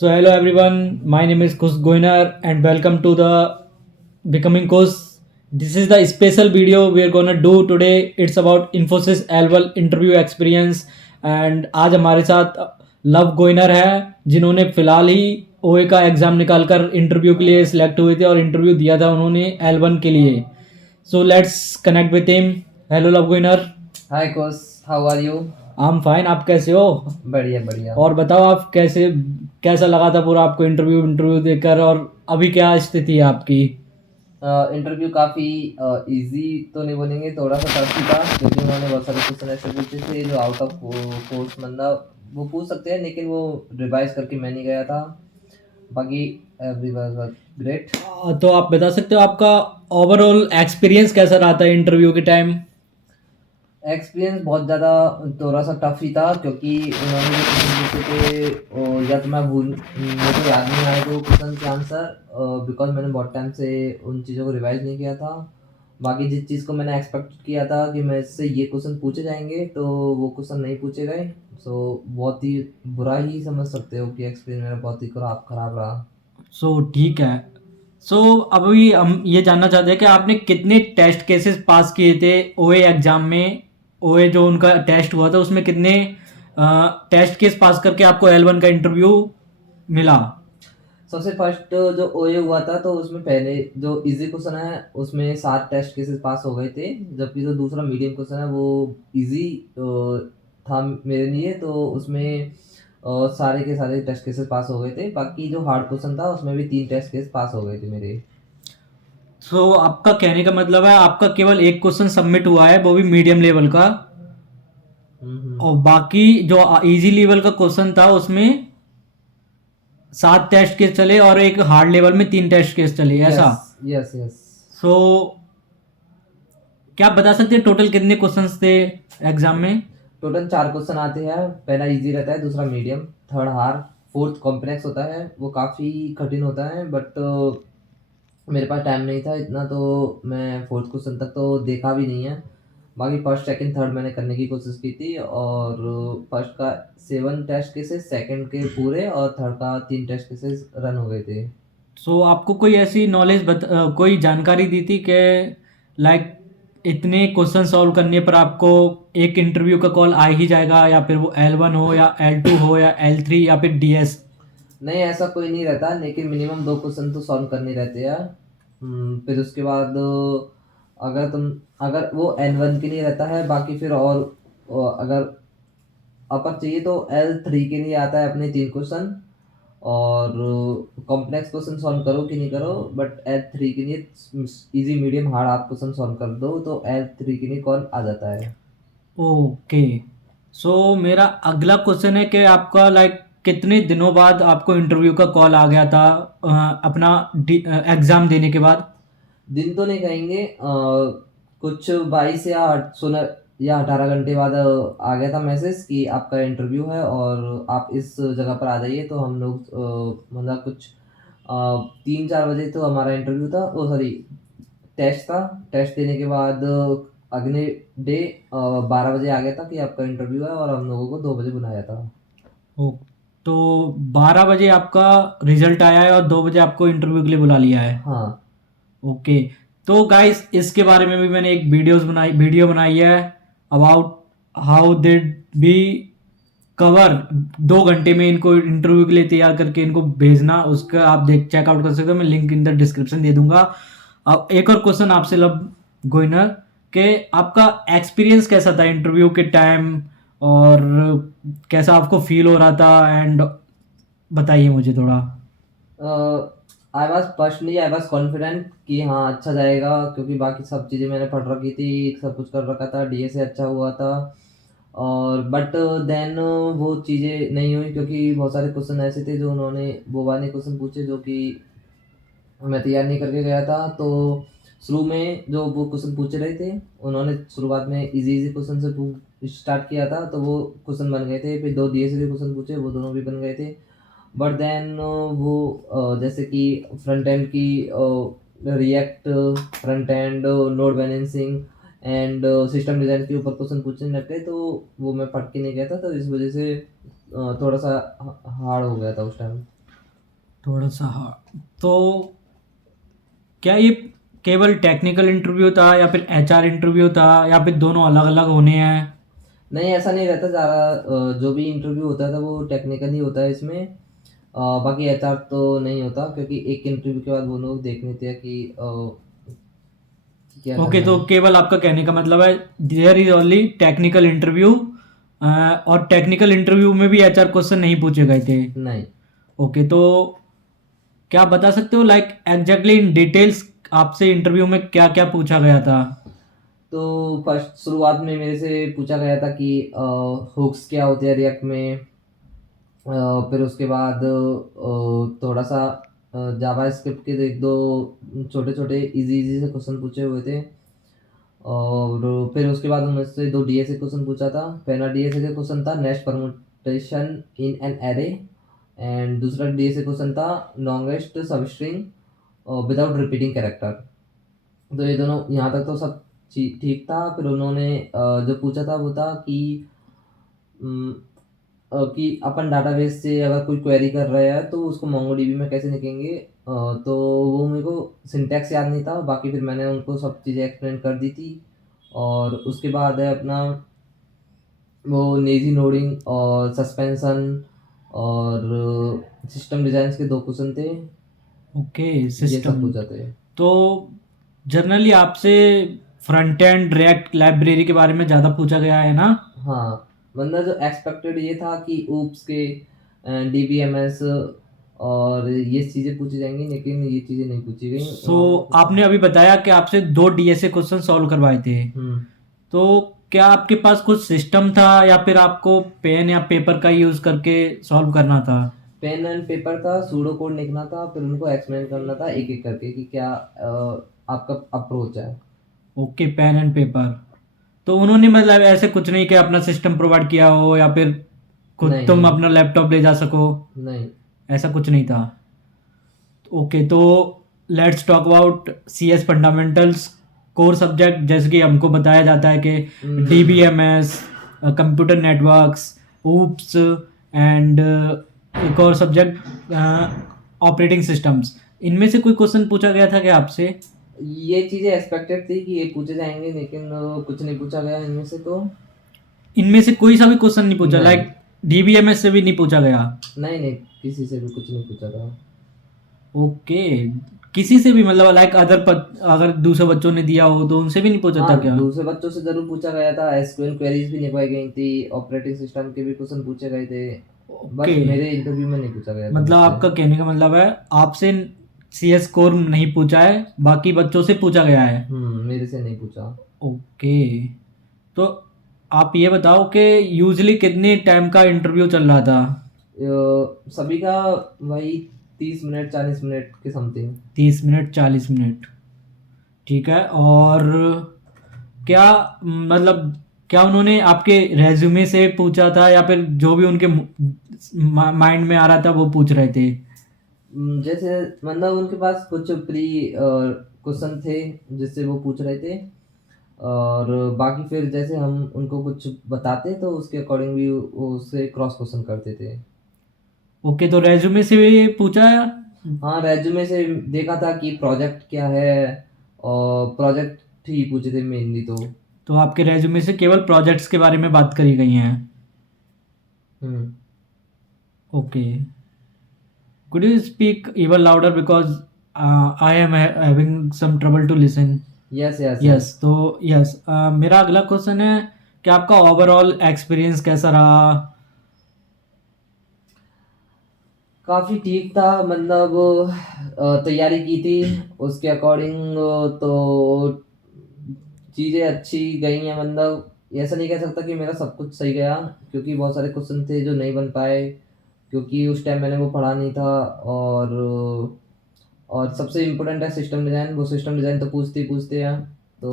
So hello everyone, my name is Kush Goinar and welcome to the Becoming Kush. This is the special video we are gonna do today. It's about Infosys L1 interview experience and आज हमारे साथ love गोइनर है जिन्होंने फिलहाल ही ओए का exam निकाल कर इंटरव्यू के लिए सिलेक्ट हुए थे और इंटरव्यू दिया था उन्होंने L1 के लिए. So let's connect with him. Hello लव गोइनर. हाय कोस, how are you? I am fine. आप कैसे हो? बढ़िया बढ़िया। और बताओ आप कैसा लगा था पूरा आपको इंटरव्यू देकर और अभी क्या स्थिति है आपकी? इंटरव्यू काफ़ी इजी तो नहीं बोलेंगे, थोड़ा सा टफ ही था क्योंकि उन्होंने बहुत सारे क्वेश्चन ऐसे पूछे थे जो आउट ऑफ कोर्स बंदा वो पूछ सकते हैं, लेकिन वो रिवाइज करके मैं नहीं गया था। बाकी एवरी वाज ग्रेट। तो आप बता सकते हो आपका ओवरऑल एक्सपीरियंस कैसा रहा था इंटरव्यू के टाइम? एक्सपीरियंस बहुत ज़्यादा थोड़ा सा टफ ही था क्योंकि उन्होंने जो क्वेश्चन पूछे थे या तो मेरे को याद नहीं आया तो क्वेश्चन के आंसर, बिकॉज मैंने बहुत टाइम से उन चीज़ों को रिवाइज नहीं किया था। बाकी जिस चीज़ को मैंने एक्सपेक्ट किया था कि मैं इससे ये क्वेश्चन पूछे जाएंगे तो वो क्वेश्चन नहीं पूछे गए। सो बहुत ही बुरा ही समझ सकते हो कि एक्सपीरियंस मेरा बहुत ही खराब रहा। सो ठीक है. सो अभी हम ये जानना चाहते हैं कि आपने कितने टेस्ट केसेस पास किए थे ओए एग्जाम में? ओए जो उनका टेस्ट हुआ था उसमें कितने टेस्ट केस पास करके आपको L1 का इंटरव्यू मिला? सबसे फर्स्ट जो ओए हुआ था तो उसमें पहले जो इजी क्वेश्चन है उसमें 7 टेस्ट केसेस पास हो गए थे, जबकि जो दूसरा मीडियम क्वेश्चन है वो इजी था मेरे लिए, तो उसमें सारे के सारे टेस्ट केसेस पास हो गए थे। बाकी जो हार्ड क्वेश्चन था उसमें भी 3 टेस्ट केस पास हो गए थे मेरे। सो आपका कहने का मतलब है आपका केवल एक क्वेश्चन सबमिट हुआ है वो भी मीडियम लेवल का हम्म। और बाकी जो इजी लेवल का क्वेश्चन था उसमें 7 टेस्ट केस चले और एक हार्ड लेवल में 3 टेस्ट केस चले ऐसा? Yes yes yes. सो क्या आप बता सकते हैं टोटल कितने क्वेश्चंस थे एग्जाम में? टोटल 4 क्वेश्चन आते हैं। पहला इजी रहता है, दूसरा medium, third hard, fourth complex होता है, वो काफ़ी कठिन होता है। बट मेरे पास टाइम नहीं था इतना, तो मैं फोर्थ क्वेश्चन तक तो देखा भी नहीं है। बाकी फर्स्ट सेकंड थर्ड मैंने करने की कोशिश की थी, और फर्स्ट का 7 टेस्ट केसेस, सेकंड के पूरे, और थर्ड का 3 टेस्ट केसेस रन हो गए थे। सो आपको कोई ऐसी कोई जानकारी दी थी कि लाइक इतने क्वेश्चन सॉल्व करने पर आपको एक इंटरव्यू का कॉल आ ही जाएगा या फिर वो L1 हो या L2 हो या L3 या फिर DS? नहीं, ऐसा कोई नहीं रहता, लेकिन मिनिमम 2 क्वेश्चन तो सॉल्व करने रहते हैं। फिर उसके बाद अगर वो L1 के लिए रहता है, बाकी फिर और अगर अपर चाहिए तो L3 के लिए आता है अपने 3 क्वेश्चन, और कॉम्प्लेक्स क्वेश्चन सॉल्व करो कि नहीं करो, बट L3 के लिए इजी मीडियम हार्ड आप क्वेश्चन सॉल्व कर दो तो L3 के लिए कॉल आ जाता है। ओके. सो मेरा अगला क्वेश्चन है कि आपका लाइक कितने दिनों बाद आपको इंटरव्यू का कॉल आ गया था अपना एग्ज़ाम देने के बाद? दिन तो नहीं कहेंगे, कुछ 22 या 16 या 18 घंटे बाद आ गया था मैसेज कि आपका इंटरव्यू है और आप इस जगह पर आ जाइए। तो हम लोग मतलब कुछ 3-4 बजे तो हमारा इंटरव्यू था, ओ सॉरी टेस्ट था। टेस्ट देने के बाद अगले डे 12 बजे आ गया था कि आपका इंटरव्यू है, और हम लोगों को 2 बजे बुलाया था। ओ, तो 12 बजे आपका रिजल्ट आया है और 2 बजे आपको इंटरव्यू के लिए बुला लिया है? हाँ। ओके. तो गाइस इसके बारे में भी मैंने एक वीडियो बनाई है about how did be cover 2 घंटे में इनको इंटरव्यू के लिए तैयार करके इनको भेजना, उसका आप देख चेकआउट कर सकते हो, मैं लिंक इन द डिस्क्रिप्शन दे दूंगा. अब एक और क्वेश्चन आपसे लब गोइनर के आपका एक्सपीरियंस कैसा था इंटरव्यू के टाइम और कैसा आपको फील हो रहा था एंड बताइए मुझे थोड़ा. आई वॉज कॉन्फिडेंट कि हाँ अच्छा जाएगा, क्योंकि बाकी सब चीज़ें मैंने पढ़ रखी थी, सब कुछ कर रखा था, डीए से अच्छा हुआ था। और बट देन वो चीज़ें नहीं हुई, क्योंकि बहुत सारे क्वेश्चन ऐसे थे जो उन्होंने बोबा ने क्वेश्चन पूछे जो कि मैं तैयार नहीं करके गया था। तो शुरू में जो वो क्वेश्चन पूछ रहे थे, उन्होंने शुरुआत में इजी इजी क्वेश्चन से स्टार्ट किया था, तो वो क्वेश्चन बन गए थे। फिर 2 डीए से भी क्वेश्चन पूछे, वो दोनों भी बन गए थे। बट देन वो जैसे कि फ्रंट एंड की react front end node balancing and system design के ऊपर क्वेश्चन पूछने लग गए, तो वो मैं पढ़ के नहीं गया था, तो इस वजह से थोड़ा सा हार्ड हो गया था उस टाइम। थोड़ा सा हाँ। तो क्या ये केवल टेक्निकल इंटरव्यू था या फिर एचआर इंटरव्यू था या फिर दोनों अलग अलग होने हैं? नहीं, ऐसा नहीं रहता ज़्यादा। जो भी इंटरव्यू होता था वो टेक्निकल ही होता है इसमें। बाकी एचआर तो नहीं होता, क्योंकि एक इंटरव्यू के बाद वो लोग देख लेते हैं कि क्या ओके, करना तो है। केवल आपका कहने का मतलब है there is only technical interview, और टेक्निकल इंटरव्यू में भी एचआर क्वेश्चन नहीं पूछे गए थे? नहीं। ओके, तो क्या आप बता सकते हो लाइक एग्जैक्टली इन डिटेल्स आपसे इंटरव्यू में क्या क्या पूछा गया था? तो फर्स्ट शुरुआत में मेरे से पूछा गया था कि हुक्स क्या होते हैं रिएक्ट में। फिर उसके बाद थोड़ा सा जावा स्क्रिप्ट के एक दो छोटे छोटे इजी इजी से क्वेश्चन पूछे हुए थे। और फिर उसके बाद उनमें से दो डीएसए क्वेश्चन पूछा था। पहला डीएसए का क्वेश्चन था next permutation in an array, and दूसरा डीएसए क्वेश्चन था longest substring without repeating character. तो ये दोनों यहाँ तक तो सब ठीक था। फिर उन्होंने जो पूछा था वो था कि अपन डाटाबेस से अगर कोई क्वेरी कर रहे हैं तो उसको मोंगोडीबी में कैसे लिखेंगे। तो वो मेरे को सिंटैक्स याद नहीं था, बाकी फिर मैंने उनको सब चीज़ें एक्सप्लेन कर दी थी। और उसके बाद है अपना वो नेजी नोडिंग और सस्पेंशन और सिस्टम डिजाइन के दो क्वेश्चन थे। ओके, ये सब सिस्टम। पूछा थे। तो जनरली आपसे फ्रंट एंड रिएक्ट लाइब्रेरी के बारे में ज़्यादा पूछा गया है ना? हाँ, मतलब जो एक्सपेक्टेड ये था कि ऊप्स के डीबीएमएस और ये चीज़ें पूछी जाएंगी, लेकिन ये चीज़ें नहीं पूछी गई सो उन्होंने कुछ। आपने अभी बताया कि आपसे दो डीएसए क्वेश्चन सॉल्व करवाए थे। हम्म। तो क्या आपके पास कुछ सिस्टम था या फिर आपको पेन या पेपर का यूज़ करके सॉल्व करना था? पेन एंड पेपर था, सूडो कोड लिखना था, फिर उनको एक्सप्लेन करना था एक एक करके कि क्या आपका अप्रोच है। Okay, pen and paper. तो उन्होंने मतलब ऐसे कुछ नहीं कि अपना सिस्टम प्रोवाइड किया हो या फिर खुद नहीं तुम नहीं। अपना लैपटॉप ले जा सको? नहीं। ऐसा कुछ नहीं था। ओके, तो let's talk about C S fundamentals core subject, जैसे कि हमको बताया जाता है कि D B hmm. M S, computer networks, oops and एक और सब्जेक्ट ऑपरेटिंग सिस्टम्स। इनमें से कोई क्वेश्चन पूछा गया था क्या आपसे? ये चीज़ें एक्सपेक्टेड थी कि ये पूछे जाएंगे, लेकिन कुछ नहीं पूछा गया इनमें से तो। इनमें से कोई सा भी क्वेश्चन नहीं पूछा नहीं। Like D B M S से भी नहीं पूछा गया? नहीं नहीं, किसी से भी कुछ नहीं पूछा था। ओके, किसी से भी मतलब लाइक अगर दूसरे बच्चों ने दिया हो तो उनसे भी नहीं पूछा था हाँ, क्या? दूसरे बच्चों से ज़रूर पूछा गया था, एसक्यूएल क्वेरीज भी निकलवाई गई थी, ऑपरेटिंग सिस्टम के भी क्वेश्चन पूछे गए थे। ओके, बस मेरे इंटरव्यू में नहीं पूछा गया था मतलब मुझसे। आपका कहने का मतलब है आपसे सी एस कोर नहीं पूछा है, बाकी बच्चों से पूछा गया है? मेरे से नहीं पूछा। ओके, तो आप ये बताओ कि यूजली कितने टाइम का इंटरव्यू चल रहा था? सभी का वही 30 मिनट 40 मिनट के समथिंग। 30 मिनट 40 मिनट, ठीक है। और क्या मतलब क्या उन्होंने आपके रेज्यूमे से पूछा था या फिर जो भी उनके माइंड में आ रहा था वो पूछ रहे थे? जैसे मतलब उनके पास कुछ प्री क्वेश्चन थे जिससे वो पूछ रहे थे। और बाकी फिर जैसे हम उनको कुछ बताते तो उसके अकॉर्डिंग भी वो उससे क्रॉस क्वेश्चन करते थे। ओके, तो रेज्यूमे से भी पूछा है? हाँ, रेज्यूमे से देखा था कि प्रोजेक्ट क्या है, और प्रोजेक्ट ही पूछे थे मेनली तो। तो आपके रेज्यूमे से केवल प्रोजेक्ट्स के बारे में बात करी गई हैं? Hmm. Okay, could you speak even louder because I am having some trouble to listen. Yes yes yes, yes. तो यस, मेरा अगला क्वेश्चन है कि आपका ओवरऑल एक्सपीरियंस कैसा रहा? काफ़ी ठीक था, मतलब तैयारी की थी उसके अकॉर्डिंग। तो चीज़ें अच्छी गई हैं, मतलब ऐसा नहीं कह सकता कि मेरा सब कुछ सही गया, क्योंकि बहुत सारे क्वेश्चन थे जो नहीं बन पाए, क्योंकि उस टाइम मैंने वो पढ़ा नहीं था। और सबसे इम्पोर्टेंट है सिस्टम डिज़ाइन, वो सिस्टम डिज़ाइन तो पूछते ही पूछते हैं। तो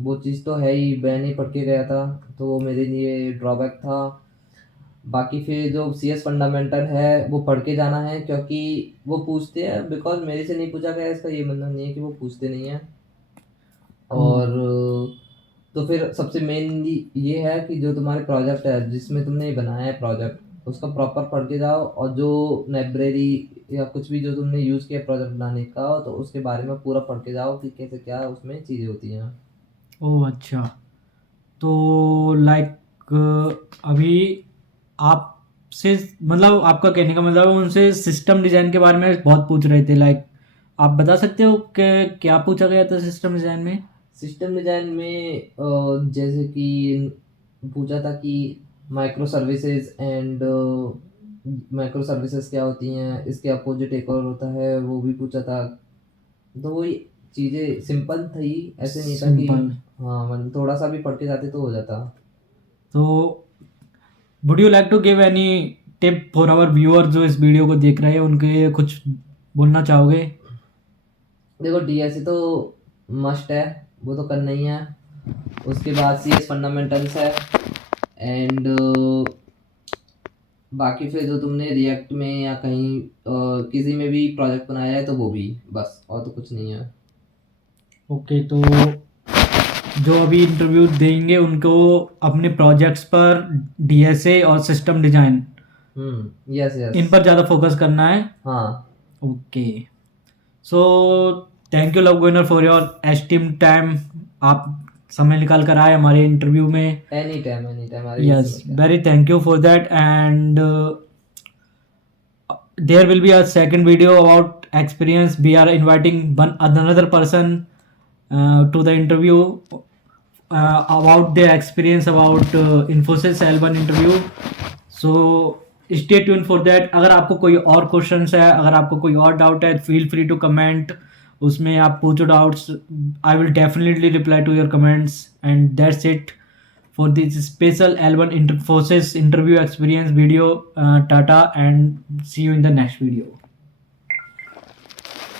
वो चीज़ तो है ही, मैं नहीं पढ़ के गया था, तो वो मेरे लिए ड्रॉबैक था। बाकी फिर जो सी एस फंडामेंटल है वो पढ़ के जाना है, क्योंकि वो पूछते हैं, बिकॉज मेरे से नहीं पूछा गया इसका ये मतलब नहीं है कि वो पूछते नहीं हैं। ओ, और तो फिर सबसे मेनली ये है कि जो तुम्हारे प्रोजेक्ट है जिसमें तुमने ये बनाया है प्रोजेक्ट, उसका प्रॉपर पढ़ के जाओ, और जो लाइब्रेरी या कुछ भी जो तुमने यूज़ किया प्रोजेक्ट बनाने का, तो उसके बारे में पूरा पढ़ के जाओ कि कैसे क्या उसमें चीज़ें होती हैं। ओह अच्छा। तो लाइक अभी आपसे मतलब आपका कहने का मतलब है उनसे सिस्टम डिज़ाइन के बारे में बहुत पूछ रहे थे, लाइक आप बता सकते हो कि क्या पूछा गया था सिस्टम डिज़ाइन में? सिस्टम डिज़ाइन में जैसे कि पूछा था कि micro services and micro services क्या होती हैं, इसके अपोजिट एक और होता है वो भी पूछा था। तो वही चीज़ें सिंपल थी, ऐसे नहीं था कि सिंपल। हाँ, मतलब थोड़ा सा भी पढ़ के जाते तो हो जाता। तो would you like to give any tip for our viewer जो इस वीडियो को देख रहे हैं, उनके लिए कुछ बोलना चाहोगे? देखो डीएसए तो मस्ट है, वो तो करना ही है। उसके बाद सीएस फंडामेंटल्स है, एंड बाकी फिर जो तुमने रिएक्ट में या कहीं किसी में भी प्रोजेक्ट बनाया है तो वो भी, बस और तो कुछ नहीं है। ओके, तो जो अभी इंटरव्यू देंगे उनको अपने प्रोजेक्ट्स पर डीएसए और सिस्टम डिज़ाइन यस इन यस। पर ज़्यादा फोकस करना है। हाँ। ओके, सो थैंक यू लव गोइनर फॉर योर एस्टीम टाइम। आप समय निकाल कर आए हमारे इंटरव्यू में। एनी टाइम हमारे लिए यस, समय क्या। Very thank you for that, and there will be a second video about experience. We are inviting another person to the interview about their experience about Infosys L1 interview. So stay tuned for that. अगर आपको कोई और questions है, अगर आपको कोई और doubt है, फील फ्री टू कमेंट, उसमें आप पूछो doubts. I will definitely reply to your comments, and that's it for this special L1 Infosys interview experience video. Tata, and see you in the next video.